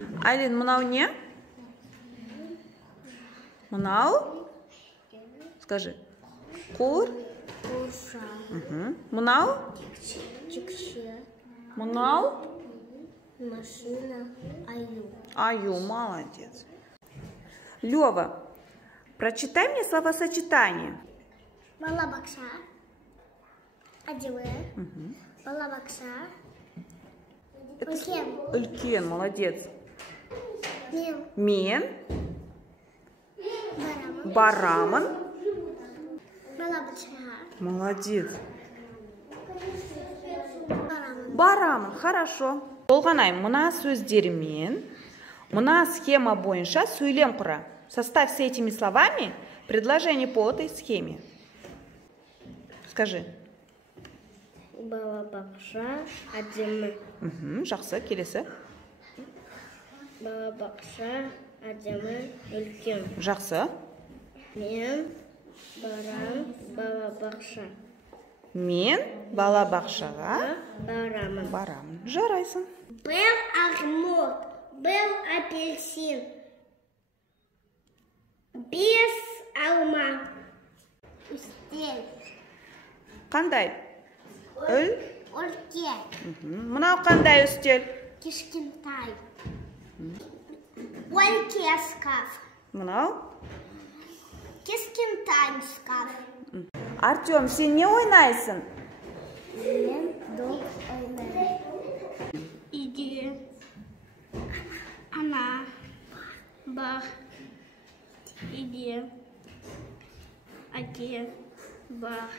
Айлин, мынау не? Мынау? Скажи. Құр? Курша. Мынау? Текше. Мынау? Машина. Аю. Аю, молодец. Лёва, прочитай мне словосочетание. Балабакша. Адилы. Балабакша. Үлкен. Үлкен, молодец. Мен. Мен Барамын. барамын. Балабакша. Молодец. Барамын. Барамын, хорошо. Толғанай, мына сөздермен, мына схема бойынша сөйлем құра. Составь с этими словами предложение по этой схеме. Скажи. Балабакша. Адемі. Жақсы, келесі. Балабакша. Адемі. Үлкен. Жақсы. Мен барам балабақша. Мен балабақшаға Барамын. Жарайсың. Был армуд, был апельсин, без алма. Үстел. Қандай? Үл? Үлкен. Мынау қандай үстел? Кішкентай. Үлкен шкаф. Мынау? Кішкентай шкаф. Артем, сен не ойнайсың? Мен доп ойнаймын. Үйде ана бар. Үйде әке бар.